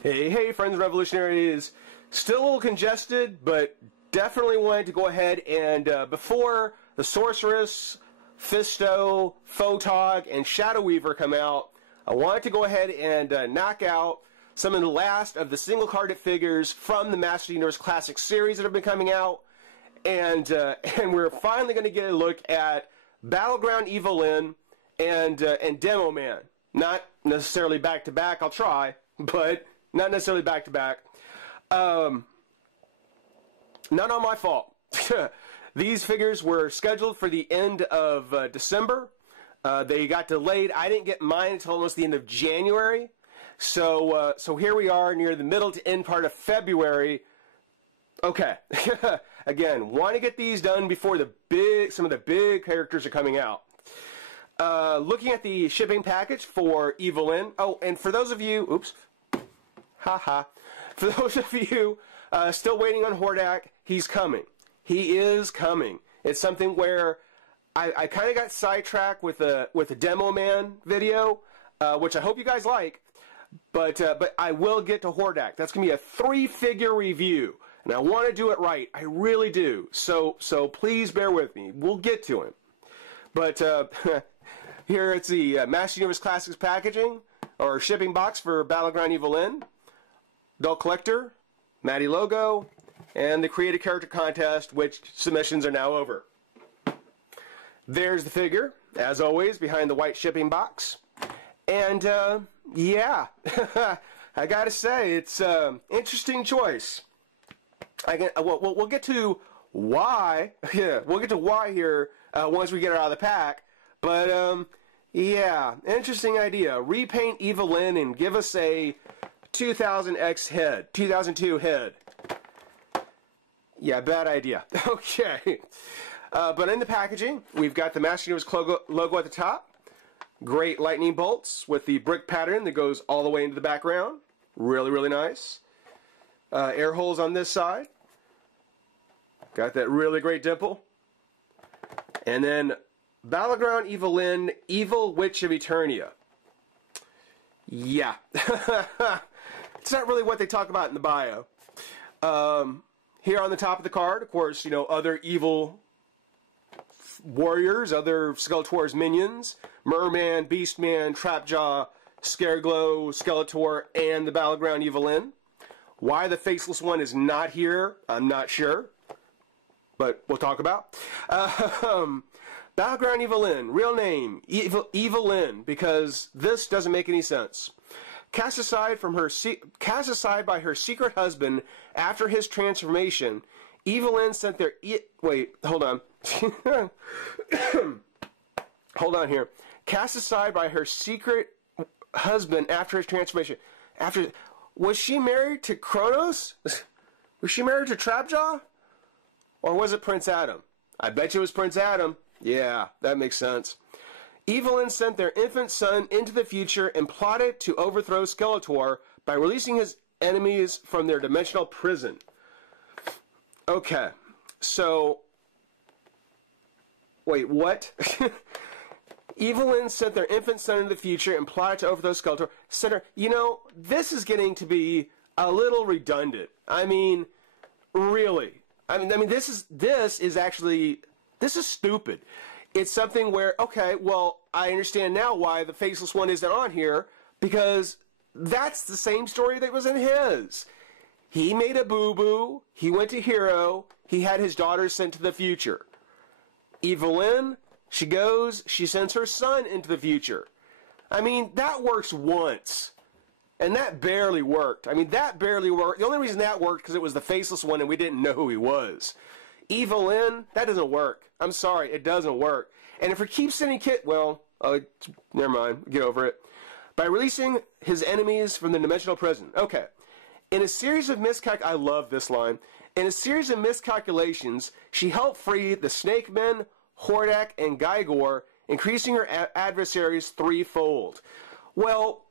Hey, friends and revolutionaries. Still a little congested, but definitely wanted to go ahead and, before the Sorceress, Fisto, Photog, and Shadow Weaver come out, I wanted to go ahead and knock out some of the last of the single-carded figures from the Master Universe Classic series that have been coming out, and we're finally going to get a look at Battleground Evil-Lyn and Demo Man. Not necessarily back-to-back, I'll try, but not necessarily back-to-back. Not on my fault. These figures were scheduled for the end of December. They got delayed. I didn't get mine until almost the end of January. So here we are near the middle to end part of February. Okay. Again, want to get these done before some of the big characters are coming out. Looking at the shipping package for Evil-Lyn. Oh, and for those of you, oops, haha. For those of you still waiting on Hordak, he's coming. He is coming. It's something where I kind of got sidetracked with the Demo Man video, which I hope you guys like. But I will get to Hordak. That's gonna be a 3-figure review, and I want to do it right. I really do. So please bear with me. We'll get to him. But here it's the Master Universe Classics packaging or shipping box for Battleground Evil-Lyn. Adult Collector, Matty logo, and the Create a Character contest, which submissions are now over. There's the figure, as always, behind the white shipping box. And, yeah, I gotta say, it's an interesting choice. We'll get to why, yeah, we'll get to why here once we get it out of the pack. But, yeah, interesting idea. Repaint Evil-Lyn and give us a 2000X head, 2002 head. Yeah, bad idea. Okay. But in the packaging, we've got the Master Universe logo at the top. Great lightning bolts with the brick pattern that goes all the way into the background. Really, really nice. Air holes on this side. Got that really great dimple. And then Battleground Evil-Lyn, Evil Witch of Eternia. Yeah. It's not really what they talk about in the bio. Here on the top of the card, of course, you know, other evil warriors, other Skeletor's minions, Merman, Beastman, Trapjaw, Scareglow, Skeletor, and the Battleground Evil-Lyn. Why the Faceless One is not here, I'm not sure, but we'll talk about. Battleground Evil-Lyn, real name, Evil-Lyn, because this doesn't make any sense. Cast aside by her secret husband after his transformation, Evil-Lyn sent their wait, hold on. Hold on here. Cast aside by her secret husband after his transformation. Was she married to Kronos? Was she married to Trapjaw? Or was it Prince Adam? I bet you it was Prince Adam. Yeah, that makes sense. Evil-Lyn sent their infant son into the future and plotted to overthrow Skeletor by releasing his enemies from their dimensional prison. Okay, so... Wait, what? Evil-Lyn sent their infant son into the future and plotted to overthrow Skeletor. You know, this is getting to be a little redundant. I mean, really. I mean, this is actually... This is stupid. It's something where, okay, well, I understand now why the Faceless One isn't on here, because that's the same story that was in his. He made a boo-boo, he went to Hero, he had his daughter sent to the future. Evil-Lyn, she goes, she sends her son into the future. I mean, that works once. And that barely worked. I mean, that barely worked. The only reason that worked because it was the Faceless One and we didn't know who he was. Evil-Lyn, that doesn't work. I'm sorry, it doesn't work. And if we keep sending well, never mind, get over it. By releasing his enemies from the dimensional prison. Okay. In a series of I love this line. In a series of miscalculations, she helped free the Snake Men, Hordak, and Gygor, increasing her adversaries 3-fold. Well,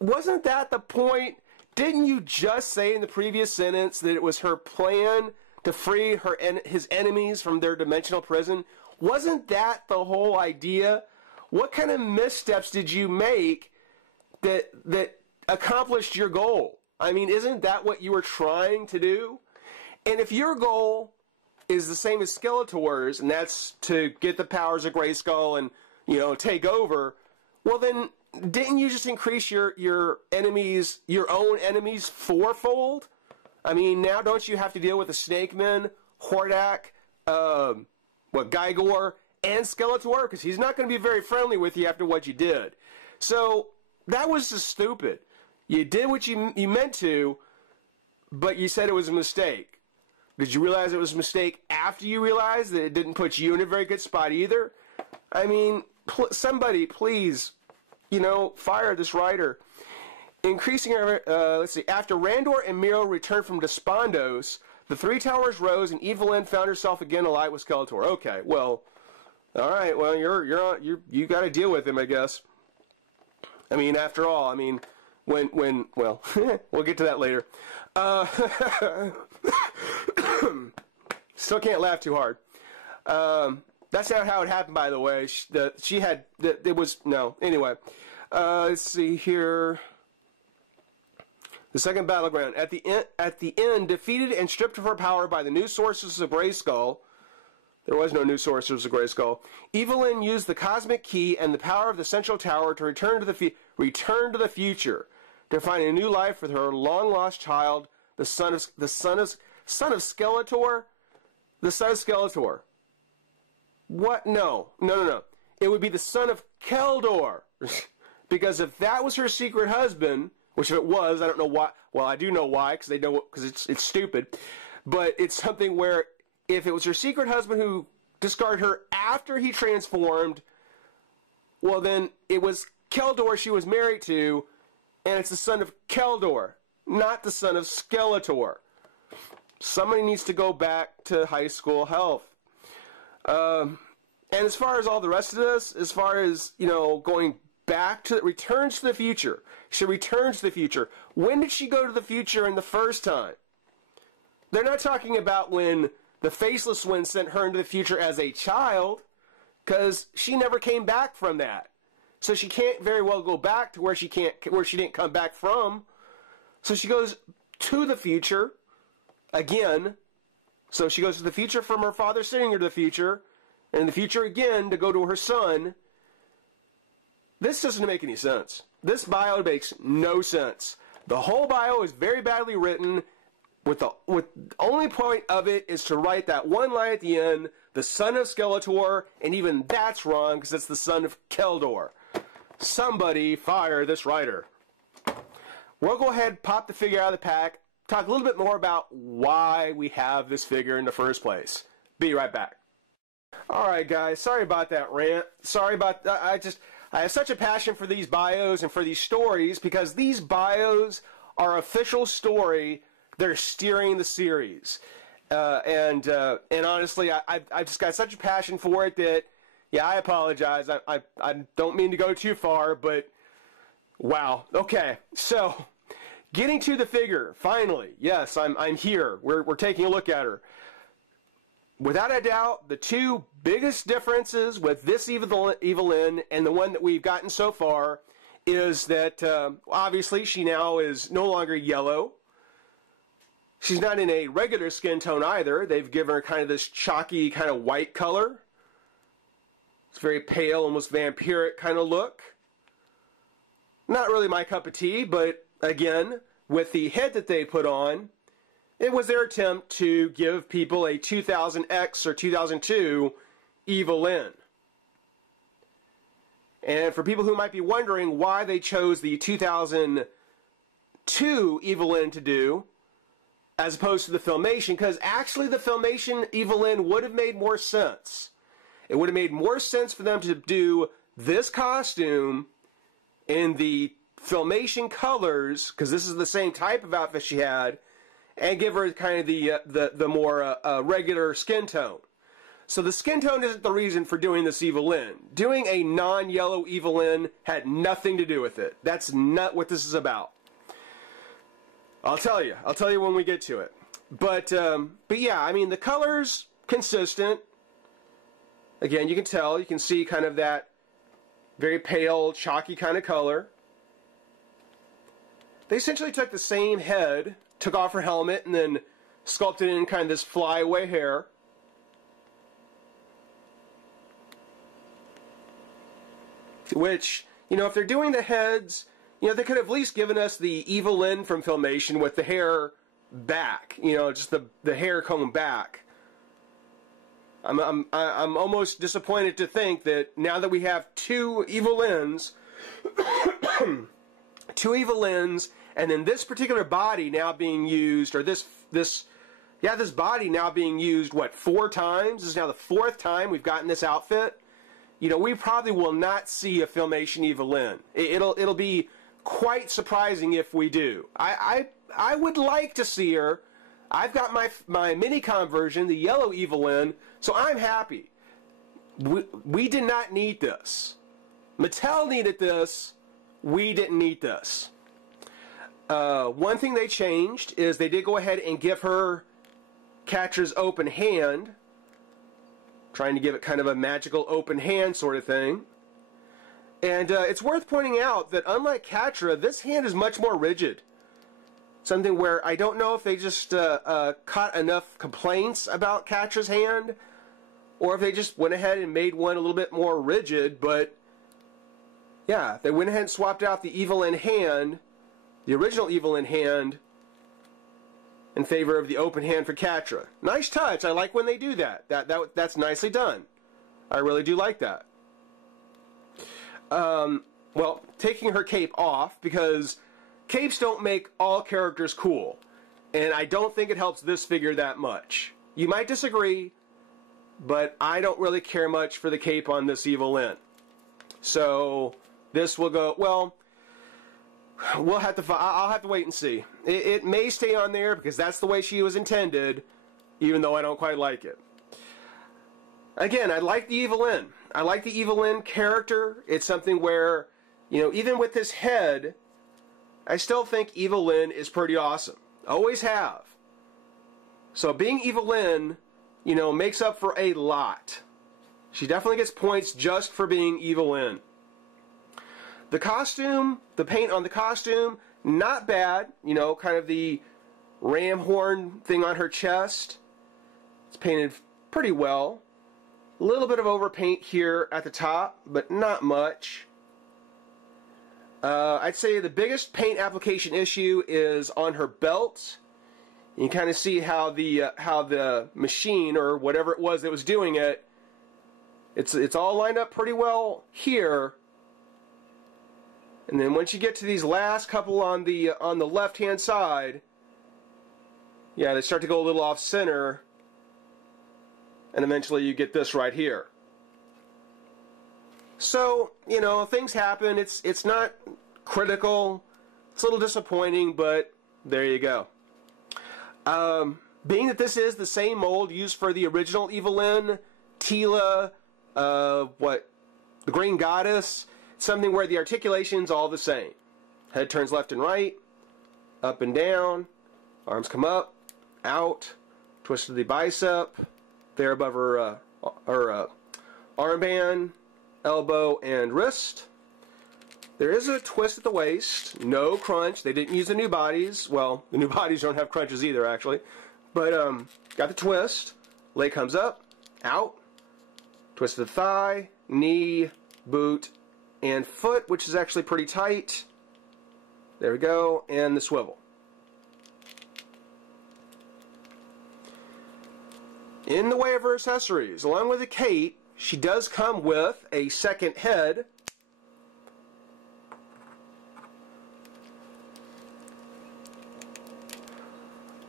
wasn't that the point? Didn't you just say in the previous sentence that it was her plan to free his enemies from their dimensional prison? Wasn't that the whole idea? What kind of missteps did you make that accomplished your goal. I mean, isn't that what you were trying to do? And if your goal is the same as Skeletor's, and that's to get the powers of Grayskull and, you know, take over, well then, didn't you just increase your enemies, your own enemies fourfold? I mean, now don't you have to deal with the Snake Men, Hordak, Gygor, and Skeletor? Because he's not going to be very friendly with you after what you did. So, that was just stupid. You did what you meant to, but you said it was a mistake. Did you realize it was a mistake after you realized that it didn't put you in a very good spot either? I mean, somebody, please, you know, fire this writer. Increasing our, let's see, after Randor and Miro returned from Despondos, the Three Towers rose and Evil-Lyn found herself again alive with Skeletor. Okay, well, all right, well, you got to deal with him, I guess. I mean, after all, I mean, well, we'll get to that later. Still can't laugh too hard. That's not how it happened, by the way. Anyway. Let's see here. The second battleground. At the end, defeated and stripped of her power by the new Sorceress of Grayskull. There was no new Sorceress of Grayskull. Evil-Lyn used the cosmic key and the power of the central tower to return to the future, to find a new life for her long-lost child, the son of Skeletor. The son of Skeletor. What? No. It would be the son of Keldor. Because if that was her secret husband, which if it was, I don't know why. Well, I do know why, because it's stupid. But it's something where if it was her secret husband who discarded her after he transformed, well then it was Keldor she was married to, and it's the son of Keldor, not the son of Skeletor. Somebody needs to go back to high school health. And as far as all the rest of this, as far as, you know, going back to, returns to the future. She returns to the future. When did she go to the future in the first time? They're not talking about when the Faceless One sent her into the future as a child, because she never came back from that. So she can't very well go back to where she didn't come back from. So she goes to the future again. So she goes to the future from her father sending her to the future, and in the future again to go to her son. This doesn't make any sense. This bio makes no sense. The whole bio is very badly written. With the only point of it is to write that one line at the end, the son of Skeletor, and even that's wrong because it's the son of Keldor. Somebody fire this writer. We'll go ahead, pop the figure out of the pack, talk a little bit more about why we have this figure in the first place. Be right back. Alright guys, sorry about that rant. Sorry about that. I have such a passion for these bios and for these stories because these bios are official story. They're steering the series. And honestly, I've just got such a passion for it that, yeah, I apologize. I don't mean to go too far, but wow. Okay, so getting to the figure, finally. Yes, I'm here. We're taking a look at her. Without a doubt, the two biggest differences with this Evil-Lyn and the one that we've gotten so far is that, obviously, she now is no longer yellow. She's not in a regular skin tone either. They've given her kind of this chalky, kind of white color. It's very pale, almost vampiric kind of look. Not really my cup of tea, but again, with the head that they put on, it was their attempt to give people a 2000X or 2002 Evil-Lyn. And for people who might be wondering why they chose the 2002 Evil-Lyn to do, as opposed to the Filmation, because actually the Filmation Evil-Lyn would have made more sense. It would have made more sense for them to do this costume in the Filmation colors, because this is the same type of outfit she had, and give her kind of the more regular skin tone. So the skin tone isn't the reason for doing this Evil-Lyn. Doing a non-yellow Evil-Lyn had nothing to do with it. That's not what this is about. I'll tell you when we get to it. But yeah, I mean, the color's consistent. Again, you can see kind of that very pale, chalky kind of color. they essentially took the same head, took off her helmet, and then sculpted in kind of this flyaway hair. Which, you know, if they're doing the heads, you know, they could have at least given us the Evil-Lyn from Filmation with the hair back. You know, just the hair coming back. I'm almost disappointed to think that now that we have two Evil-Lyns, and then this particular body now being used, or this body now being used, what, 4 times? This is now the 4th time we've gotten this outfit. You know, we probably will not see a Filmation Evil-Lyn. It'll be quite surprising if we do. I would like to see her. I've got my Minicom version, the yellow Evil-Lyn, so I'm happy. We did not need this. Mattel needed this. We didn't need this. One thing they changed is they did go ahead and give her Catra's open hand, trying to give it kind of a magical open hand sort of thing. And it's worth pointing out that unlike Catra, this hand is much more rigid. Something where I don't know if they just caught enough complaints about Catra's hand, or if they just went ahead and made one a little bit more rigid, but yeah, they went ahead and swapped out the Evil-Lyn hand, the original Evil-Lyn hand, in favor of the open hand for Catra. Nice touch. I like when they do that. That's nicely done. I really do like that. Well, taking her cape off, because capes don't make all characters cool, and I don't think it helps this figure that much. You might disagree, but I don't really care much for the cape on this Evil-Lyn. So this will go, well, we'll have to, I'll have to wait and see. It may stay on there because that's the way she was intended, even though I don't quite like it. Again, I like the Evil-Lyn. I like the Evil-Lyn character. It's something where, you know, even with this head, I still think Evil-Lyn is pretty awesome. Always have. So being Evil-Lyn, you know, makes up for a lot. She definitely gets points just for being Evil-Lyn. The costume, the paint on the costume, not bad. You know, kind of the ram horn thing on her chest. It's painted pretty well. A little bit of overpaint here at the top, but not much. I'd say the biggest paint application issue is on her belt. You can kind of see how the machine, or whatever it was that was doing it, it's all lined up pretty well here. And then once you get to these last couple on the left-hand side, yeah, they start to go a little off center, and eventually you get this right here. So, you know, things happen. It's not critical. It's a little disappointing, but there you go. Being that this is the same mold used for the original Evil-Lyn, Tila, the Green Goddess, something where the articulation's all the same. Head turns left and right, up and down, arms come up, out, twist of the bicep, there above her armband, elbow, and wrist. There is a twist at the waist, no crunch. They didn't use the new bodies. Well, the new bodies don't have crunches either, actually. But got the twist. Leg comes up, out, twist of the thigh, knee, boot, and foot, which is actually pretty tight. There we go, and the swivel. In the way of her accessories, along with the cape, she does come with a second head.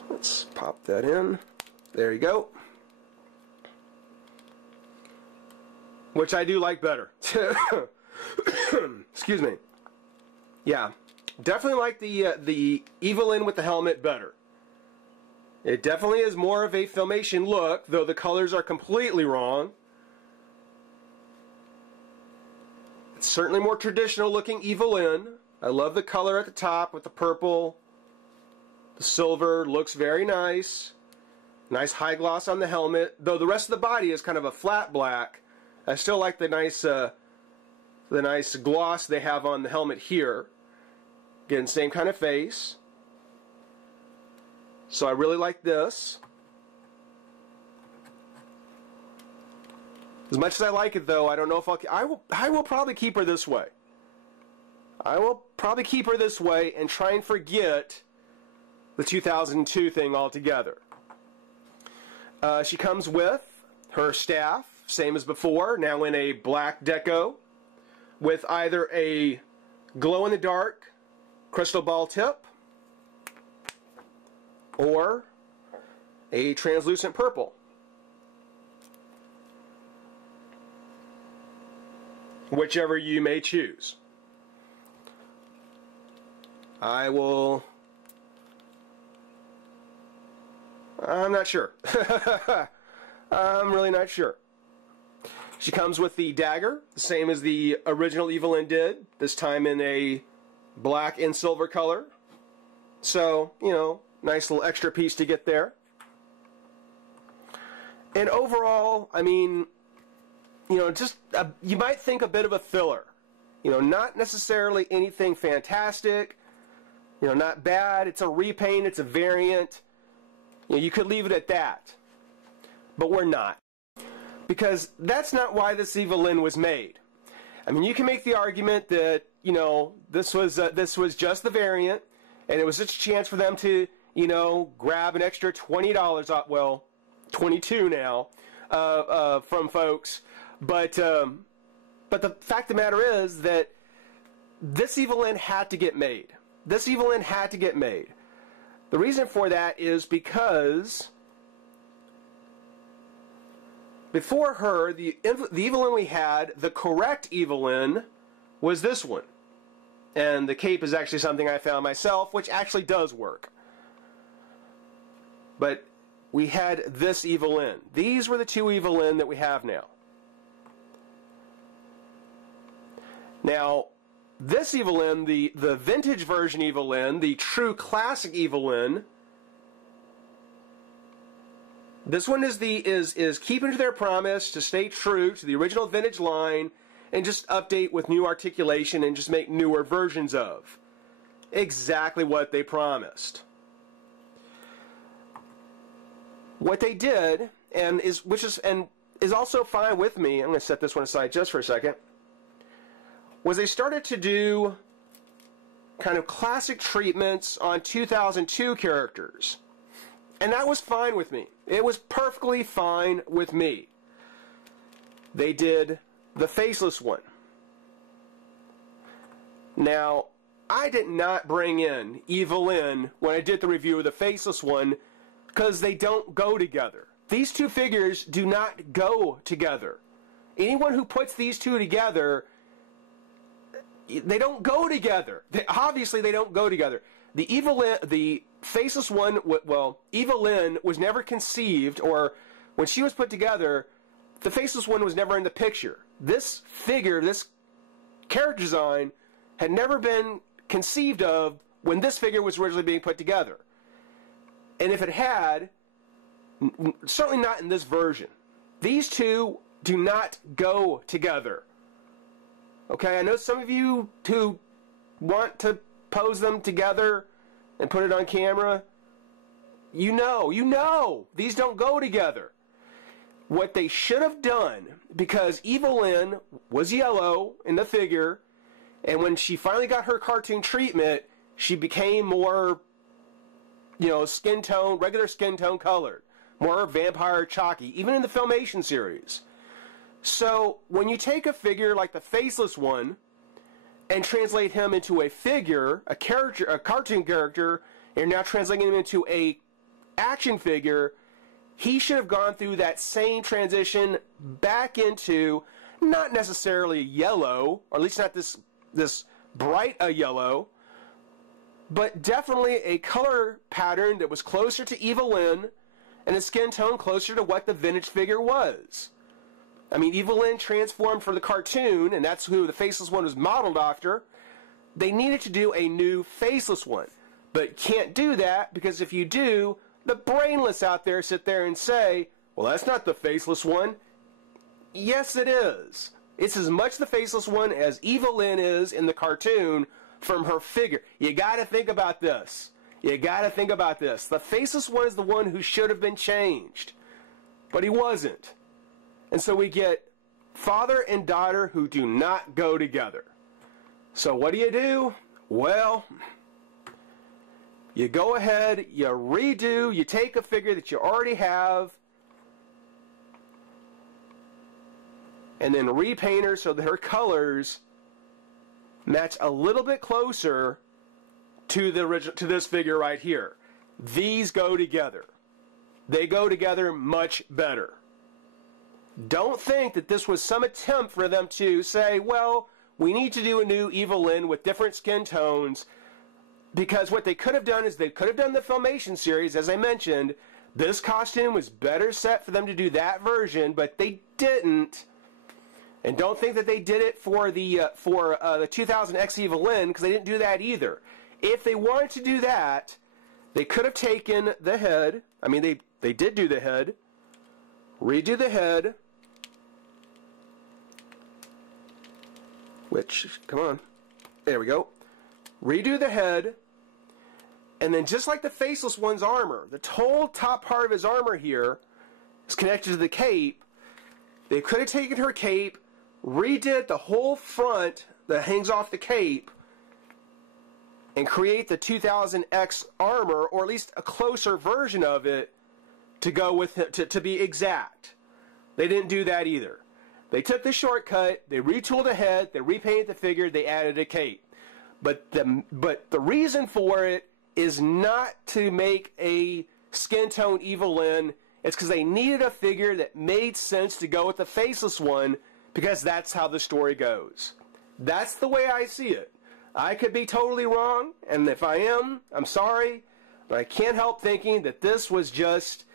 Let's pop that in. There you go. Which I do like better. Excuse me. Yeah, definitely like the Evil-Lyn with the helmet better. It definitely is more of a Filmation look, though the colors are completely wrong. It's certainly more traditional looking Evil-Lyn. I love the color at the top with the purple. The silver looks very nice. Nice high gloss on the helmet, though the rest of the body is kind of a flat black. I still like the nice gloss they have on the helmet here. Getting the same kind of face. So I really like this. As much as I like it, though, I don't know if I will probably keep her this way. I will probably keep her this way and try and forget the 2002 thing altogether. She comes with her staff, same as before, now in a black deco, with either a glow-in-the-dark crystal ball tip or a translucent purple. Whichever you may choose. I'm not sure. I'm really not sure. She comes with the dagger, the same as the original Evil-Lyn did, this time in a black and silver color. So, you know, nice little extra piece to get there. And overall, I mean, you know, just, you might think a bit of a filler. You know, not necessarily anything fantastic. You know, not bad. It's a repaint. It's a variant. You know, you could leave it at that. But we're not. Because that's not why this Evil-Lyn was made. I mean, you can make the argument that, you know, this was just the variant, and it was just a chance for them to, you know, grab an extra $20 off, well, $22 now, from folks. But the fact of the matter is that this Evil-Lyn had to get made. This Evil-Lyn had to get made. The reason for that is because before her, the Evil-Lyn we had, the correct Evil-Lyn, was this one. And the cape is actually something I found myself, which actually does work. But we had this Evil-Lyn. These were the two Evil-Lyn that we have now. Now, this Evil-Lyn, the vintage version Evil-Lyn, the true classic Evil-Lyn, this one is keeping to their promise to stay true to the original vintage line and just update with new articulation and just make newer versions of. Exactly what they promised. What they did, and is also fine with me, I'm going to set this one aside just for a second, was they started to do kind of classic treatments on 2002 characters. And that was fine with me. It was perfectly fine with me. They did the faceless one. Now, I did not bring in Evil-Lyn when I did the review of the faceless one because they don't go together. These two figures do not go together. Anyone who puts these two together, they don't go together. Obviously, they don't go together. The Evil-Lyn, the faceless one, well, Evil-Lyn was never conceived, or when she was put together, the faceless one was never in the picture. This figure, this character design, had never been conceived of when this figure was originally being put together. And if it had, certainly not in this version. These two do not go together. Okay, I know some of you who want to pose them together and put it on camera. You know, these don't go together. What they should have done, because Evil-Lyn was yellow in the figure, and when she finally got her cartoon treatment, she became more, you know, skin tone, regular skin tone colored, more vampire chalky, even in the Filmation series. So when you take a figure like the faceless one and translate him into a figure, a character, a cartoon character, and now translating him into a action figure, he should have gone through that same transition back into not necessarily yellow, or at least not this bright a yellow, but definitely a color pattern that was closer to Evil-Lyn and a skin tone closer to what the vintage figure was. I mean, Evil-Lyn transformed for the cartoon, and that's who the faceless one was modeled after. They needed to do a new faceless one, but can't do that because if you do, the brainless out there sit there and say, well, that's not the faceless one. Yes, it is. It's as much the faceless one as Evil-Lyn is in the cartoon, from her figure. You got to think about this. You got to think about this. The faceless one is the one who should have been changed, but he wasn't. And so we get father and daughter who do not go together. So what do? Well, you go ahead, you redo, you take a figure that you already have, and then repaint her so that her colors match a little bit closer to the original, to this figure right here. These go together. They go together much better. Don't think that this was some attempt for them to say, well, we need to do a new Evil-Lyn with different skin tones, because what they could have done is they could have done the Filmation series, as I mentioned. This costume was better set for them to do that version, but they didn't. And don't think that they did it for the 2000X Evil-Lyn, because they didn't do that either. If they wanted to do that, they could have taken the head. I mean, they did do the head. Redo the head. Which, come on. There we go. Redo the head. And then just like the faceless one's armor, the whole top part of his armor here is connected to the cape. They could have taken her cape, redid the whole front that hangs off the cape, and create the 2000X armor, or at least a closer version of it, to go with it, to be exact. They didn't do that either. They took the shortcut, they retooled the head, they repainted the figure, they added a cape. But the reason for it is not to make a skin tone Evil-Lyn. It's because they needed a figure that made sense to go with the faceless one, because that's how the story goes. That's the way I see it. I could be totally wrong, and if I am, I'm sorry, but I can't help thinking that this was just,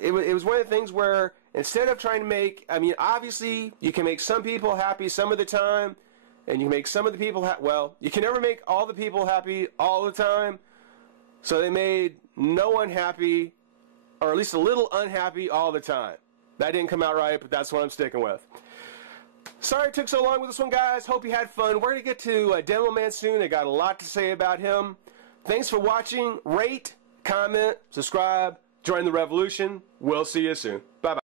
it was one of the things where instead of trying to make, I mean, obviously you can make some people happy some of the time, and you make some of the people well, you can never make all the people happy all the time, so they made no one happy, or at least a little unhappy all the time. That didn't come out right, but that's what I'm sticking with. Sorry it took so long with this one, guys. Hope you had fun. We're going to get to Demo Man soon. I got a lot to say about him. Thanks for watching. Rate, comment, subscribe, join the revolution. We'll see you soon. Bye-bye.